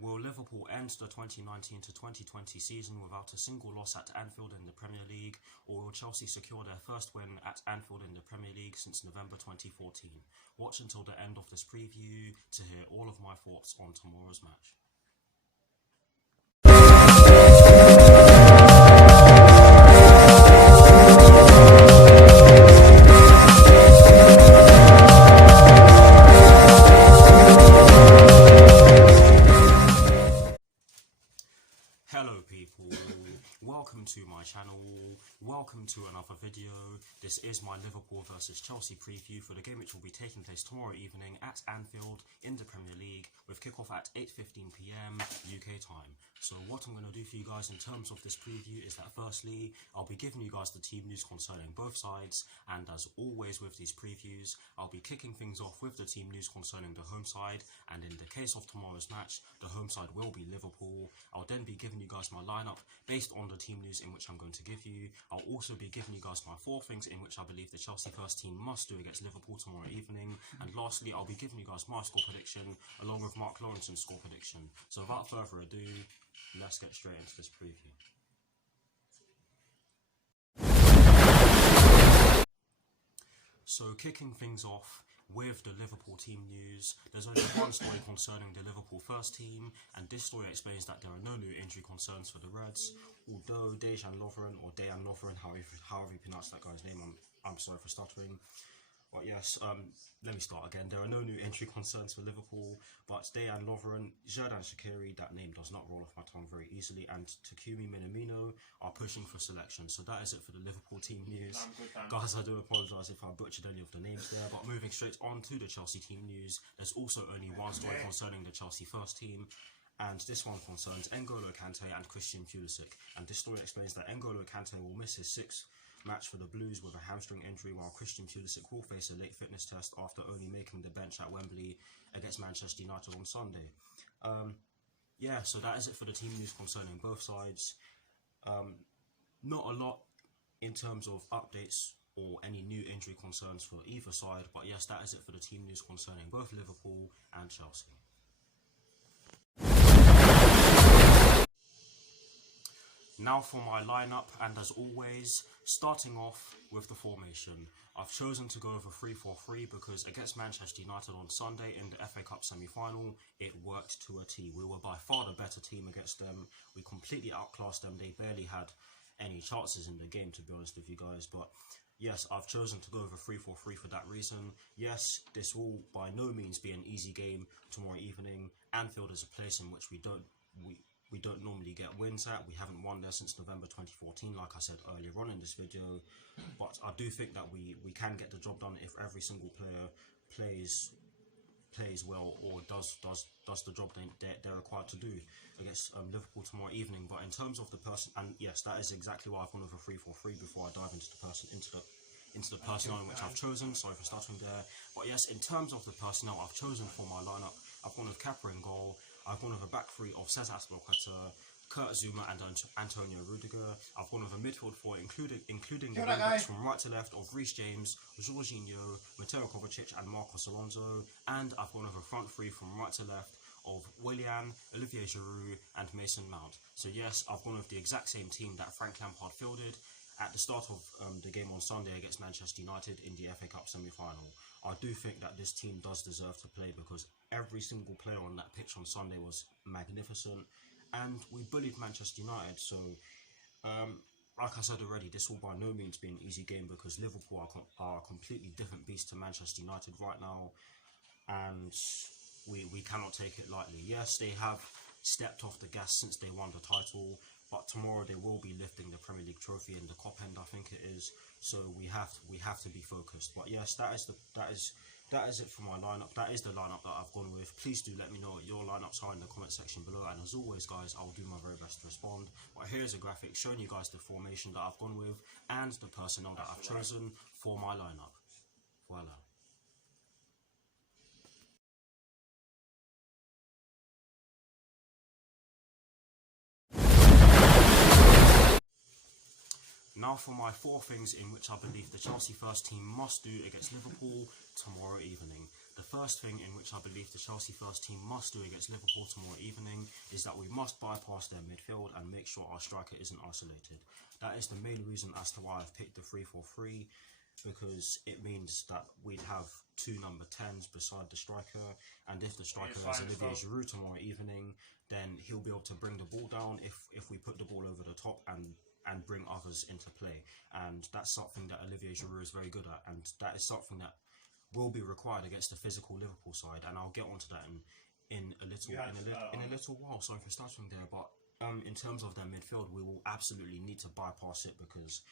Will Liverpool end the 2019 to 2020 season without a single loss at Anfield in the Premier League, or will Chelsea secure their first win at Anfield in the Premier League since November 2014? Watch until the end of this preview to hear all of my thoughts on tomorrow's match. Hello people, welcome to my channel, welcome to another video. This is my Liverpool versus Chelsea preview for the game which will be taking place tomorrow evening at Anfield in the Premier League with kickoff at 8:15 PM UK time. So what I'm going to do for you guys in terms of this preview is that firstly, I'll be giving you guys the team news concerning both sides, and as always with these previews, I'll be kicking things off with the team news concerning the home side, and in the case of tomorrow's match, the home side will be Liverpool. I'll then be giving you guys my lineup based on the team news in which I'm going to give you. I'll also be giving you guys my 4 things in which I believe the Chelsea first team must do against Liverpool tomorrow evening, and lastly, I'll be giving you guys my score prediction along with Mark Lawrence's score prediction. So without further ado, let's get straight into this preview. So kicking things off with the Liverpool team news, there's only one story concerning the Liverpool first team, and this story explains that there are no new injury concerns for the Reds, although Dejan Lovren, or Dejan Lovren, however you pronounce that guy's name, I'm sorry for stuttering. But yes, let me start again. There are no new injury concerns for Liverpool, but Dejan Lovren, Xherdan Shaqiri, that name does not roll off my tongue very easily, and Takumi Minamino are pushing for selection. So that is it for the Liverpool team news. Guys, I do apologise if I butchered any of the names there, but moving straight on to the Chelsea team news, there's also only one story concerning the Chelsea first team, and this one concerns N'Golo Kante and Christian Pulisic, and this story explains that N'Golo Kante will miss his 6th match for the Blues with a hamstring injury, while Christian Pulisic will face a late fitness test after only making the bench at Wembley against Manchester United on Sunday. Yeah, so that is it for the team news concerning both sides. Not a lot in terms of updates or any new injury concerns for either side, but yes, that is it for the team news concerning both Liverpool and Chelsea. Now for my lineup, and as always, starting off with the formation. I've chosen to go over 3-4-3 because against Manchester United on Sunday in the FA Cup semi-final, it worked to a T. We were by far the better team against them. We completely outclassed them. They barely had any chances in the game, to be honest with you guys. But yes, I've chosen to go over 3-4-3 for that reason. Yes, this will by no means be an easy game tomorrow evening. Anfield is a place in which we don't normally get wins at. We haven't won there since November 2014, like I said earlier on in this video. But I do think that we can get the job done if every single player plays well or does the job they're required to do against Liverpool tomorrow evening. But in terms of the person, and yes, that is exactly why I've gone over 3-4-3 before I dive into the personnel in which I've chosen. Sorry for starting there. But yes, in terms of the personnel I've chosen for my lineup, I've gone with Kepa in goal. I've gone with a back three of Cesar Azpilicueta, Kurt Zouma and Antonio Rudiger. I've gone with a midfield four including the wing-backs from right to left of Reece James, Jorginho, Mateo Kovacic and Marcos Alonso. And I've gone with a front three from right to left of Willian, Olivier Giroud and Mason Mount. So yes, I've gone with the exact same team that Frank Lampard fielded at the start of the game on Sunday against Manchester United in the FA Cup semi-final. I do think that this team does deserve to play because every single player on that pitch on Sunday was magnificent, and we bullied Manchester United. So, like I said already, this will by no means be an easy game because Liverpool are a completely different beast to Manchester United right now, and we cannot take it lightly. Yes, they have stepped off the gas since they won the title, but tomorrow they will be lifting the Premier League trophy in the Cop End, I think it is. So we have to be focused. But yes, that is it for my lineup. That is the lineup that I've gone with. Please do let me know what your lineups are in the comment section below. And as always, guys, I'll do my very best to respond. But here's a graphic showing you guys the formation that I've gone with and the personnel that I've chosen for my lineup. Voila. Now for my 4 things in which I believe the Chelsea first team must do against Liverpool tomorrow evening. The first thing in which I believe the Chelsea first team must do against Liverpool tomorrow evening is that we must bypass their midfield and make sure our striker isn't isolated. That is the main reason as to why I've picked the 3-4-3, because it means that we'd have two number 10s beside the striker, and if the striker is Olivier Giroud tomorrow evening, then he'll be able to bring the ball down if we put the ball over the top and bring others into play. And that's something that Olivier Giroud is very good at, and that is something that will be required against the physical Liverpool side, and I'll get onto that in a little while. Sorry for starting there, but in terms of their midfield, we will absolutely need to bypass it, because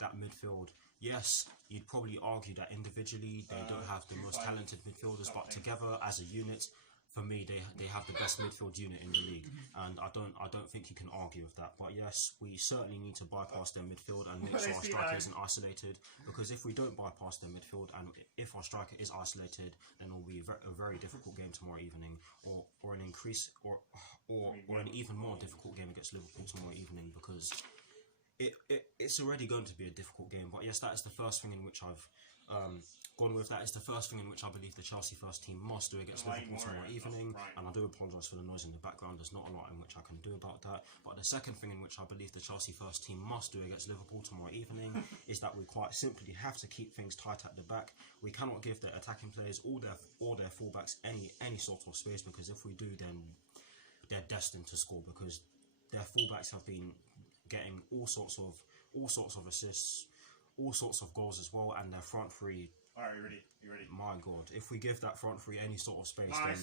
that midfield, yes, you'd probably argue that individually they don't have the most talented midfielders, but together as a unit, for me, they have the best midfield unit in the league, and I don't think you can argue with that. But yes, we certainly need to bypass their midfield and make sure our striker isn't isolated, because if we don't bypass their midfield and if our striker is isolated, then it will be a very difficult game tomorrow evening, or an increase or an even more difficult game against Liverpool tomorrow evening, because it's already going to be a difficult game. But yes, that is the first thing in which I've gone with. That is the first thing in which I believe the Chelsea first team must do against Liverpool tomorrow evening, and I do apologise for the noise in the background. There's not a lot in which I can do about that. But the second thing in which I believe the Chelsea first team must do against Liverpool tomorrow evening is that we quite simply have to keep things tight at the back. We cannot give their attacking players or their fullbacks any sort of space, because if we do, then they're destined to score, because their fullbacks have been getting all sorts of assists, all sorts of goals as well, and their front three. Alright, you ready? My God, if we give that front three any sort of space, then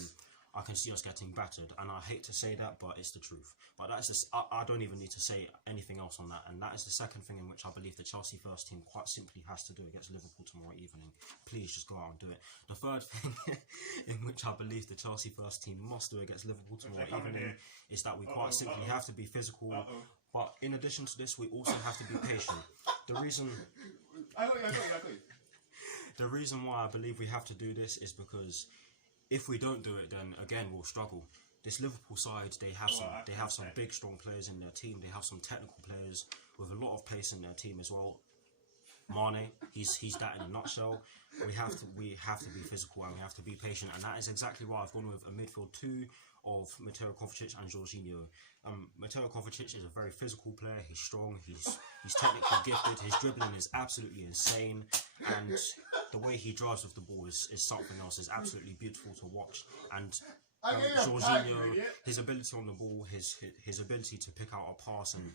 I can see us getting battered. And I hate to say that, but it's the truth. But that's just, I don't even need to say anything else on that. And that is the second thing in which I believe the Chelsea first team quite simply has to do against Liverpool tomorrow evening. Please just go out and do it. The third thing in which I believe the Chelsea first team must do against Liverpool tomorrow evening is that we quite simply have to be physical. But in addition to this, we also have to be patient. The reason why I believe we have to do this is because if we don't do it, then again we'll struggle. This Liverpool side, they have some big, strong players in their team. They have some technical players with a lot of pace in their team as well. Mane, he's that in a nutshell. We have to be physical and we have to be patient, and that is exactly why I've gone with a midfield two of Mateo Kovacic and Jorginho. Mateo Kovacic is a very physical player. He's strong. He's technically gifted. His dribbling is absolutely insane, and the way he drives with the ball is something else. It's absolutely beautiful to watch. And Jorginho, his ability on the ball, his ability to pick out a pass and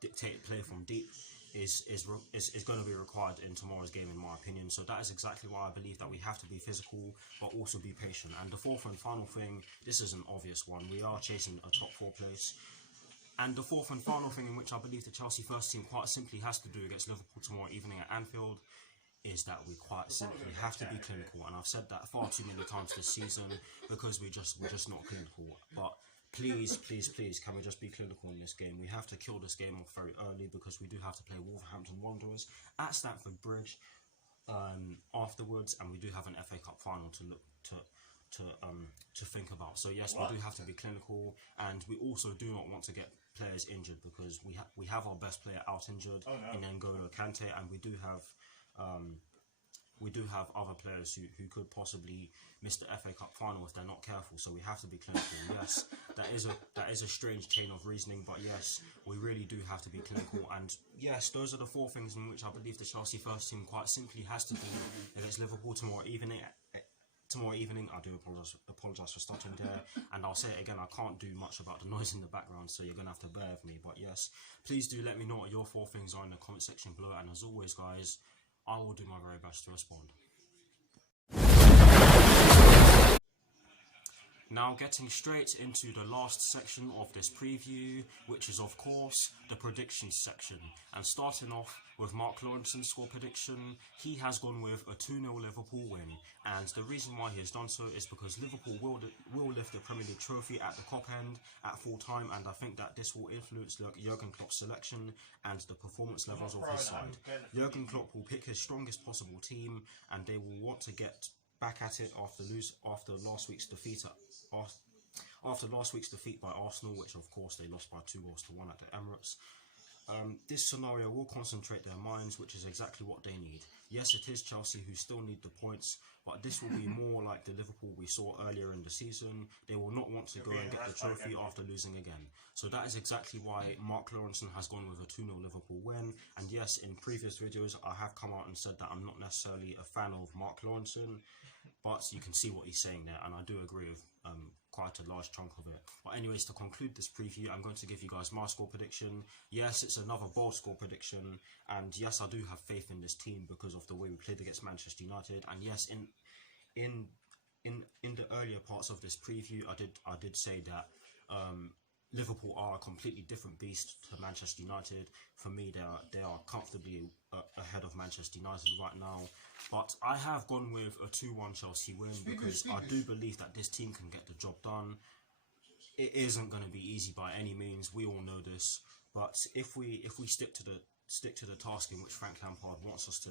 dictate play from deep is going to be required in tomorrow's game, in my opinion. So that is exactly why I believe that we have to be physical but also be patient. And the fourth and final thing, this is an obvious one, we are chasing a top 4 place. And the fourth and final thing in which I believe the Chelsea first team quite simply has to do against Liverpool tomorrow evening at Anfield is that we quite simply have to be clinical. And I've said that far too many times this season, because we're just not clinical. But please, can we just be clinical in this game? We have to kill this game off very early, because we do have to play Wolverhampton Wanderers at Stamford Bridge afterwards, and we do have an FA Cup final to look to think about. So yes, we do have to be clinical, and we also do not want to get players injured, because we have our best player out injured in N'Golo Kante, and we do have other players who could possibly miss the FA Cup final if they're not careful. So we have to be clinical. Yes, that is a strange chain of reasoning, but yes, we really do have to be clinical. And yes, those are the 4 things in which I believe the Chelsea first team quite simply has to do against Liverpool tomorrow evening. I do apologise for stuttering there, and I'll say it again, I can't do much about the noise in the background, so you're going to have to bear with me. But yes, please do let me know what your 4 things are in the comment section below, and as always guys, I will do my very best to respond. Now getting straight into the last section of this preview, which is of course the predictions section. And starting off with Mark Lawrence's score prediction, he has gone with a 2-0 Liverpool win. And the reason why he has done so is because Liverpool will lift the Premier League trophy at the Kop end at full time, and I think that this will influence Jurgen Klopp's selection and the performance levels of his side. Jurgen Klopp will pick his strongest possible team, and they will want to get back at it after last week's defeat by Arsenal, which of course they lost by 2-1 at the Emirates. This scenario will concentrate their minds, which is exactly what they need. Yes, it is Chelsea who still need the points, but this will be more like the Liverpool we saw earlier in the season. They will not want to go and get the trophy after losing again. So that is exactly why Mark Lawrenson has gone with a 2-0 Liverpool win. And yes, in previous videos, I have come out and said that I'm not necessarily a fan of Mark Lawrenson, but you can see what he's saying there, and I do agree with quite a large chunk of it. But anyways, to conclude this preview, I'm going to give you guys my score prediction. Yes, it's another bold score prediction, and yes, I do have faith in this team because of the way we played against Manchester United. And yes, in the earlier parts of this preview, I did say that Liverpool are a completely different beast to Manchester United. For me, they are comfortably ahead of Manchester United right now. But I have gone with a 2-1 Chelsea win because I do believe that this team can get the job done. It isn't going to be easy by any means. We all know this. But if we stick to the task in which Frank Lampard wants us to.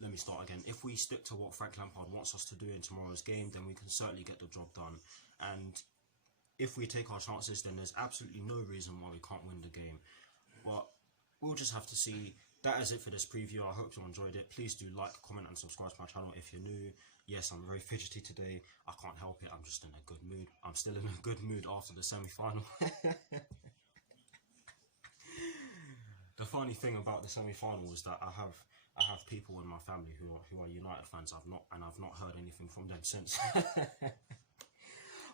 Let me start again. If we stick to what Frank Lampard wants us to do in tomorrow's game, then we can certainly get the job done. And if we take our chances, then there's absolutely no reason why we can't win the game. But we'll just have to see. That is it for this preview. I hope you enjoyed it. Please do like, comment and subscribe to my channel if you're new. Yes, I'm very fidgety today. I can't help it. I'm just in a good mood. I'm still in a good mood after the semi-final. The funny thing about the semi-final is that I have people in my family who are United fans. I've not heard anything from them since.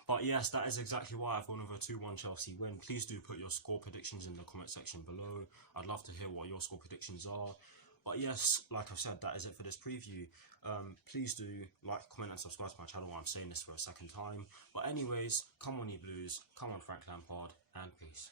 But yes, that is exactly why I've gone over a 2-1 Chelsea win. Please do put your score predictions in the comment section below. I'd love to hear what your score predictions are. But yes, like I said, that is it for this preview. Please do like, comment and subscribe to my channel. I'm saying this for a second time. But anyways, come on you Blues, come on Frank Lampard, and peace.